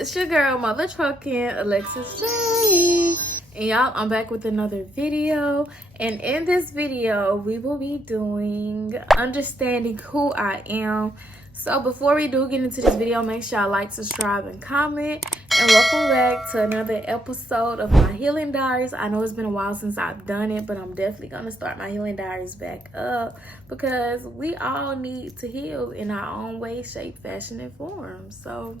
it's your girl, Mother Truckin', Alexis Jaeigh. And y'all, I'm back with another video. And in this video, we will be doing understanding who I am. So before we do get into this video, make sure y'all like, subscribe, and comment. And welcome back to another episode of my healing diaries. I know it's been a while since I've done it, but I'm definitely going to start my healing diaries back up because we all need to heal in our own way, shape, fashion, and form. So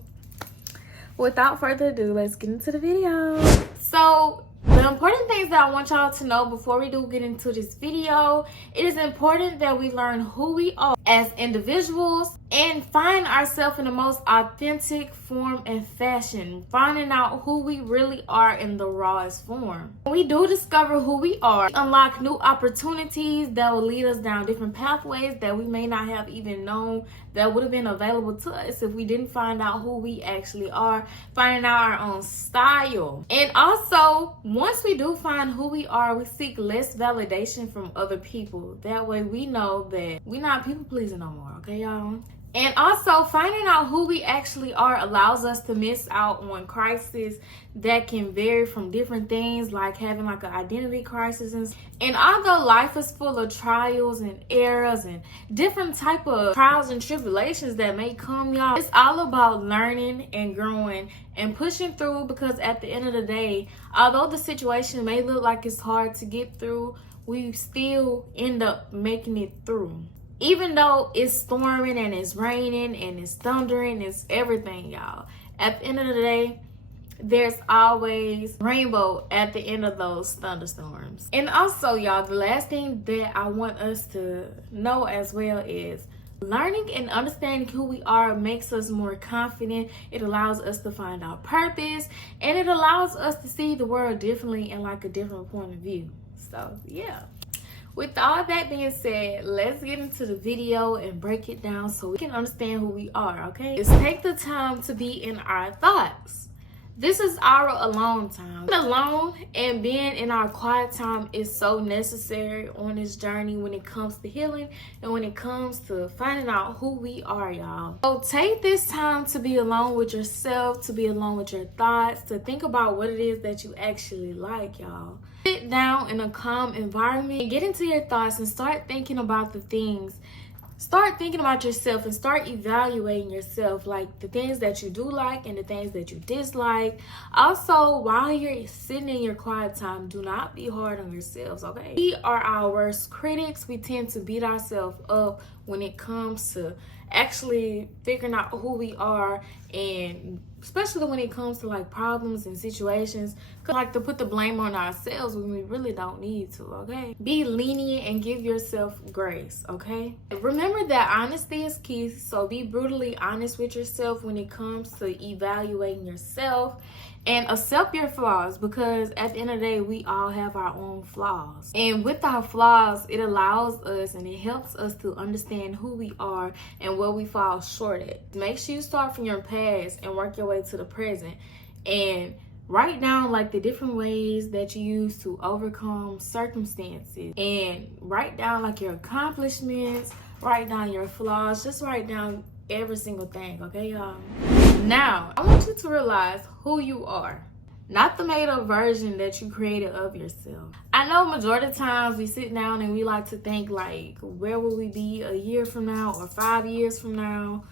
without further ado, let's get into the video. So the important things that I want y'all to know before we do get into this video, it is important that we learn who we are as individuals and find ourselves in the most authentic form and fashion, finding out who we really are in the rawest form. When we do discover who we are, we unlock new opportunities that will lead us down different pathways that we may not have even known that would have been available to us if we didn't find out who we actually are, finding out our own style. And also, once we do find who we are, we seek less validation from other people. That way we know that we're not people pleasing no more, okay y'all? And also, finding out who we actually are allows us to miss out on crises that can vary from different things, like having like an identity crisis. And although life is full of trials and errors and different type of trials and tribulations that may come, y'all, it's all about learning and growing and pushing through, because at the end of the day, although the situation may look like it's hard to get through, we still end up making it through. Even though it's storming and it's raining and it's thundering, it's everything, y'all. At the end of the day, there's always rainbow at the end of those thunderstorms. And also, y'all, the last thing that I want us to know as well is learning and understanding who we are makes us more confident. It allows us to find our purpose, and it allows us to see the world differently and like a different point of view. So, yeah. With all that being said, let's get into the video and break it down so we can understand who we are, okay? Let's take the time to be in our thoughts. This is our alone time. Being alone and being in our quiet time is so necessary on this journey when it comes to healing and when it comes to finding out who we are, y'all. So take this time to be alone with yourself, to be alone with your thoughts, to think about what it is that you actually like, y'all. Sit down in a calm environment, get into your thoughts and start thinking about the things. Start thinking about yourself and start evaluating yourself, like the things that you do like and the things that you dislike. Also, while you're sitting in your quiet time, do not be hard on yourselves, okay? We are our worst critics. We tend to beat ourselves up when it comes to actually figuring out who we are, and especially when it comes to like problems and situations, cause like to put the blame on ourselves when we really don't need to, okay? Be lenient and give yourself grace, okay? Remember that honesty is key, so be brutally honest with yourself when it comes to evaluating yourself, and accept your flaws, because at the end of the day, we all have our own flaws. And with our flaws, it allows us and it helps us to understand who we are and where we fall short at. Make sure you start from your past and work your way to the present. And write down like the different ways that you use to overcome circumstances. And write down like your accomplishments, write down your flaws, just write down every single thing, okay, y'all? Now, I want you to realize who you are, not the made-up version that you created of yourself. I know majority of times we sit down and we like to think like, where will we be a year from now or 5 years from now?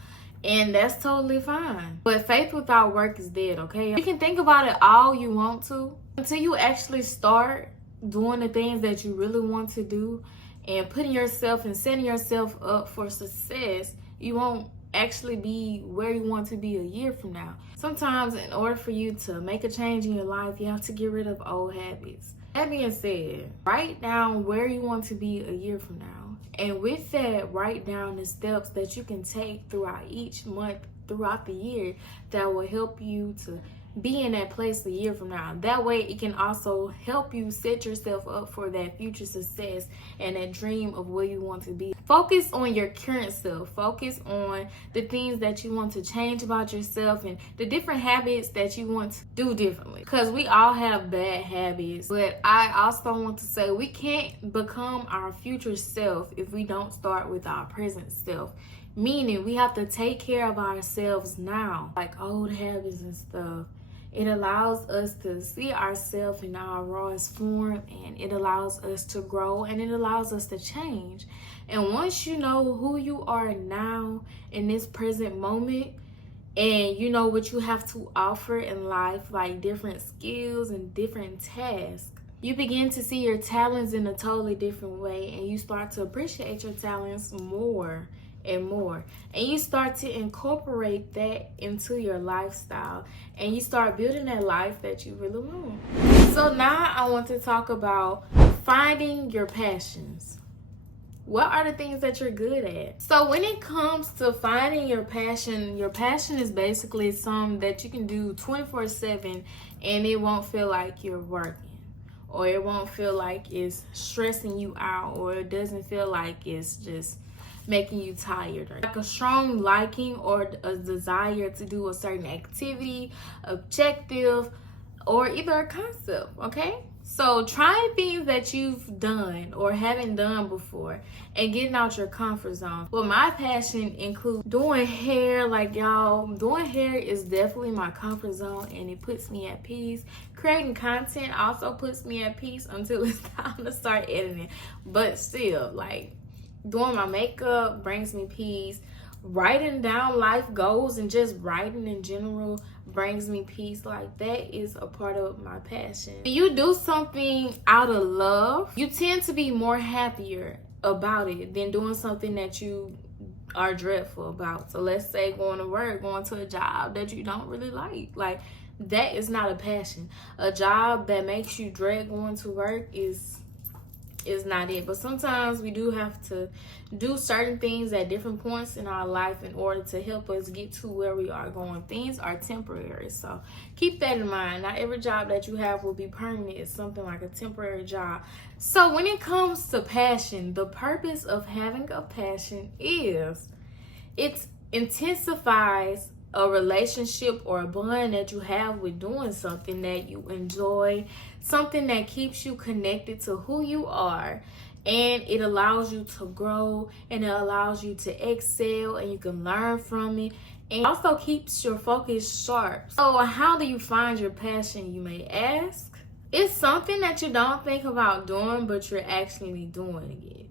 And that's totally fine. But faith without work is dead, okay? You can think about it all you want to until you actually start doing the things that you really want to do and putting yourself and setting yourself up for success. You won't actually be where you want to be a year from now. Sometimes in order for you to make a change in your life, you have to get rid of old habits. That being said, write down where you want to be a year from now. And with that, write down the steps that you can take throughout each month, throughout the year, that will help you to be in that place a year from now. That way it can also help you set yourself up for that future success and that dream of where you want to be. Focus on your current self. Focus on the things that you want to change about yourself and the different habits that you want to do differently, because we all have bad habits. But I also want to say we can't become our future self if we don't start with our present self. Meaning we have to take care of ourselves now, like old habits and stuff. It allows us to see ourselves in our rawest form, and it allows us to grow, and it allows us to change. And once you know who you are now in this present moment, and you know what you have to offer in life, like different skills and different tasks, you begin to see your talents in a totally different way, and you start to appreciate your talents more and more, and you start to incorporate that into your lifestyle, and you start building that life that you really want. So now I want to talk about finding your passions. What are the things that you're good at? So when it comes to finding your passion is basically something that you can do 24/7, and it won't feel like you're working, or it won't feel like it's stressing you out, or it doesn't feel like it's just making you tired, or like a strong liking or a desire to do a certain activity, objective, or either a concept. Okay, so trying things that you've done or haven't done before and getting out your comfort zone. Well, my passion includes doing hair. Like, y'all, doing hair is definitely my comfort zone, and it puts me at peace. Creating content also puts me at peace until it's time to start editing. But still, like, doing my makeup brings me peace. Writing down life goals and just writing in general brings me peace. Like, that is a part of my passion. When you do something out of love, you tend to be more happier about it than doing something that you are dreadful about. So let's say going to work, going to a job that you don't really like. Like, that is not a passion. A job that makes you dread going to work is not it. But sometimes we do have to do certain things at different points in our life in order to help us get to where we are going. Things are temporary, so keep that in mind. Not every job that you have will be permanent. It's something like a temporary job. So when it comes to passion, the purpose of having a passion is it intensifies a relationship or a bond that you have with doing something that you enjoy, something that keeps you connected to who you are, and it allows you to grow, and it allows you to excel, and you can learn from it, and also keeps your focus sharp. So how do you find your passion, you may ask? It's something that you don't think about doing, but you're actually doing it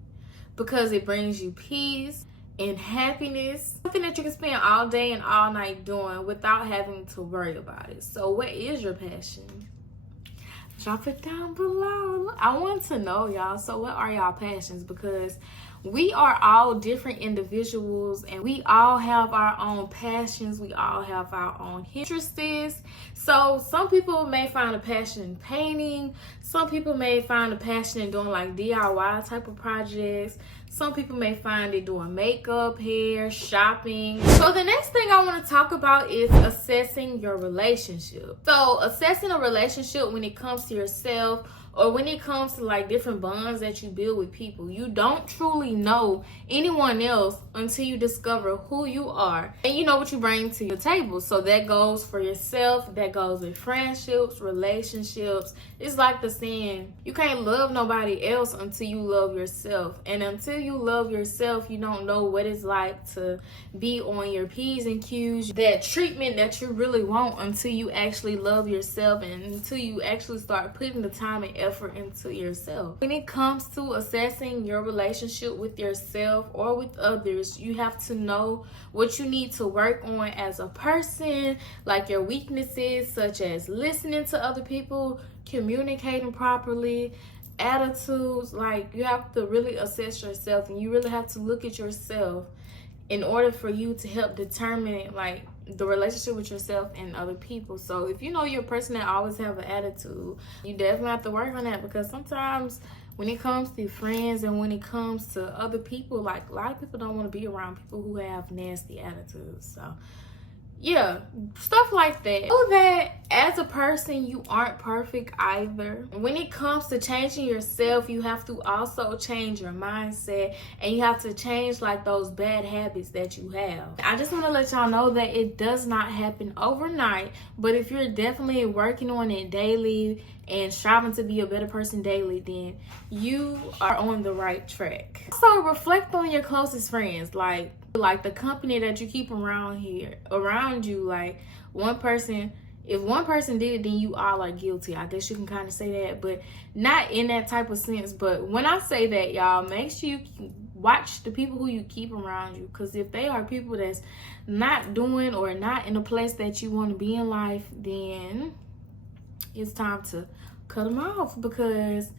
because it brings you peace and happiness, something that you can spend all day and all night doing without having to worry about it. So what is your passion? Drop it down below. I want to know, y'all. So what are y'all passions? Because we are all different individuals, and we all have our own passions. We all have our own interests. So some people may find a passion in painting. Some people may find a passion in doing like DIY type of projects. Some people may find it doing makeup, hair, shopping. So the next thing I want to talk about is assessing your relationship. So assessing a relationship when it comes to yourself, or when it comes to like different bonds that you build with people. You don't truly know anyone else until you discover who you are and you know what you bring to your table. So that goes for yourself, that goes with friendships, relationships. It's like the saying, you can't love nobody else until you love yourself. And until you love yourself, you don't know what it's like to be on your P's and Q's, that treatment that you really want, until you actually love yourself and until you actually start putting the time and effort into yourself. When it comes to assessing your relationship with yourself or with others, you have to know what you need to work on as a person, like your weaknesses, such as listening to other people, communicating properly, attitudes. Like, you have to really assess yourself, and you really have to look at yourself in order for you to help determine like the relationship with yourself and other people. So if you know you're a person that always have an attitude, you definitely have to work on that, because sometimes when it comes to friends and when it comes to other people, like a lot of people don't want to be around people who have nasty attitudes. So yeah, stuff like that. Know that as a person, you aren't perfect either. When it comes to changing yourself, you have to also change your mindset, and you have to change like those bad habits that you have. I just want to let y'all know that it does not happen overnight, but if you're definitely working on it daily and striving to be a better person daily, then you are on the right track. So reflect on your closest friends. Like, like the company that you keep around you, like one person, if one person did it, then you all are guilty. I guess you can kind of say that, but not in that type of sense. But when I say that, y'all, make sure you watch the people who you keep around you, because if they are people that's not doing or not in a place that you want to be in life, then it's time to cut them off. Because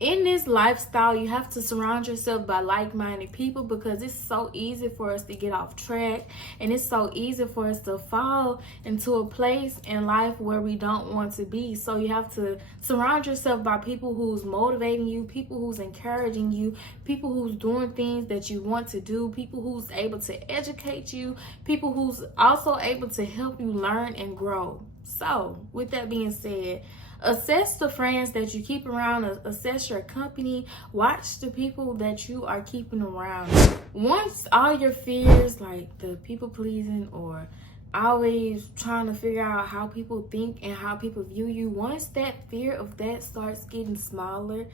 in this lifestyle, you have to surround yourself by like-minded people, because it's so easy for us to get off track, and it's so easy for us to fall into a place in life where we don't want to be. So you have to surround yourself by people who's motivating you, people who's encouraging you, people who's doing things that you want to do, people who's able to educate you, people who's also able to help you learn and grow. So with that being said, assess the friends that you keep around, assess your company, watch the people that you are keeping around. Once all your fears, like the people pleasing or always trying to figure out how people think and how people view you, once that fear of that starts getting smaller,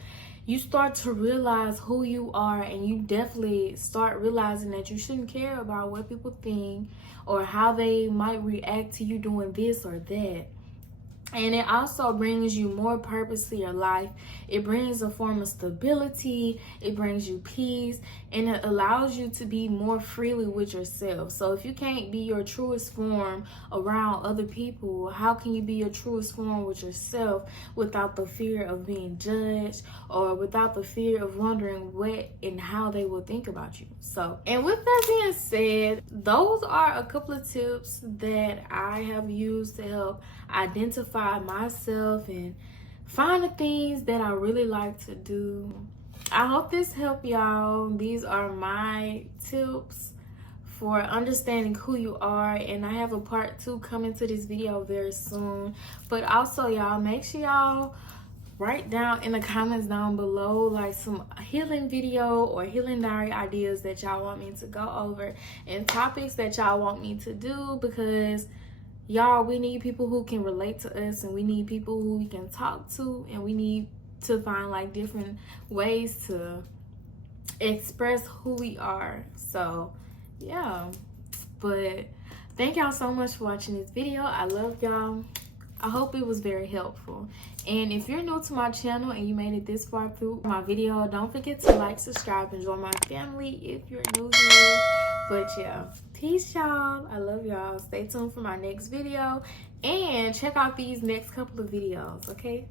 you start to realize who you are, and you definitely start realizing that you shouldn't care about what people think or how they might react to you doing this or that. And it also brings you more purpose to your life. It brings a form of stability. It brings you peace. And it allows you to be more freely with yourself. So if you can't be your truest form around other people, how can you be your truest form with yourself without the fear of being judged, or without the fear of wondering what and how they will think about you? So, and with that being said, those are a couple of tips that I have used to help identify myself and find the things that I really like to do. I hope this helped y'all. These are my tips for understanding who you are, and I have a part 2 coming to this video very soon. But also, y'all, make sure y'all write down in the comments down below like some healing video or healing diary ideas that y'all want me to go over, and topics that y'all want me to do, because y'all, we need people who can relate to us, and we need people who we can talk to, and we need to find like different ways to express who we are. So yeah, but thank y'all so much for watching this video. I love y'all. I hope it was very helpful. And if you're new to my channel and you made it this far through my video, don't forget to like, subscribe, and join my family if you're new here. But yeah, peace, y'all. I love y'all. Stay tuned for my next video, and check out these next couple of videos, okay?